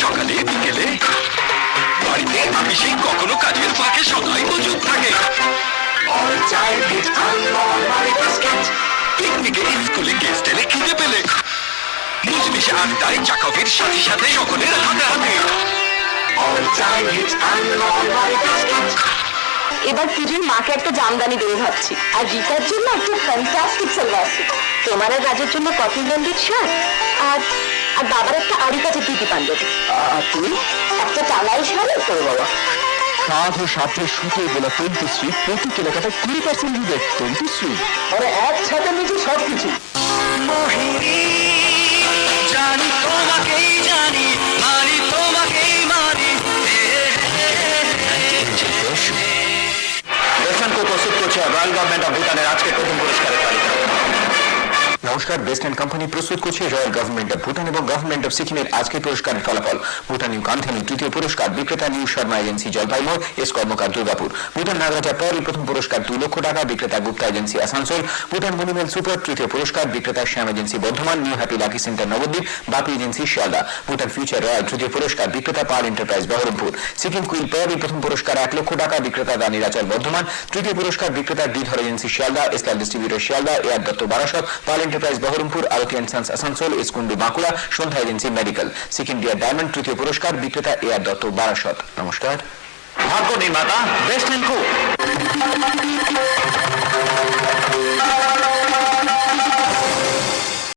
সকালে বিকেলে বাড়িতে আপিসে কখনো কাজের ফাঁকে সদাই মজুদ থাকে। পিকনিকে স্কুলে গেস্ট এলে খিদে পেলে মুজলিশে আড্ডায় চা কফির সাথে সাথে সকলের হাতে হাতে। এবার পুজোর মাকে একটা জামদানি দেবো ভাবছি, আর রিতার জন্য একটা ফ্যান্টাস্টিক সালোয়ার স্যুট, তোমার আর রাজের জন্য কটন ব্যান্ডেড শার্ট, আর আর বাবার একটা আড়ি কাছে দিদি পাঞ্জাবি, আর তুমি একটা টাঙ্গাইল শাড়ি করো বাবা। সাত ও সাথে সুতো বলা তন্তুশ্রী প্রতি কেনাকাটায় 20% রিবেট। তন্তুশ্রী আরে একসাথে নিচে সবকিছু। জানি তোমাকেই জানি, মানি তোমাকেই মানি। বেস্টল্যান্ড প্রস্তুত করছে রয়্যাল গভর্নমেন্ট অফ ভুটানের আজকে প্রথম পুরস্কারের তালিকা। নমস্কার, বেস্টল্যান্ড কোম্পানি প্রস্তুত করছে রয়্যাল গভর্নমেন্ট অফ ভুটান এবং গভর্নমেন্ট অফ সিকিমের আজকে পুরস্কারের ফলাফল। ভুটান নিউ কান্থানি তৃতীয় পুরস্কার, বিক্রেতা new Sharma agency Jalpaimor, S Karmakar Durgapur. Bhutan Nagaraja পরই প্রথম পুরস্কার 2 লক্ষ টাকা, বিক্রেতা গুপ্তা এজেন্সি আসানসোল। ভুটান মনিমেল সুপার তৃতীয় পুরস্কার, বিক্রেতা Shyam agency Bardhaman, new happy lucky centre Nabadwip, Bapi agency Sealdah. Bhutan future royal তৃতীয় পুরস্কার, বিক্রেতা পাওয়ার এন্টারপ্রাইজ বহরমপুর। সিকিম কুইল পরই প্রথম পুরস্কার 1 লক্ষ টাকা, বিক্রেতা দা নীলাচল বর্ধমান। তৃতীয় পুরস্কার, বিক্রেতা ডিধর এজেন্সি শিয়ালদা, এসলাল ডিস্ট্রিবিউটর শিয়ালদা, এয়ার Dutta Barasat, power enterprise Baharampur, Arati and sons Asansol, এসকুন্ডু Bankura, Sandhya agency medical. Sikkim dear diamond তৃতীয় পুরস্কার, বিক্রেতা এয়ার দত্ত বারাসত। নমস্কার। ভাগ্য নির্মাতা বেস্টল্যান্ড কো।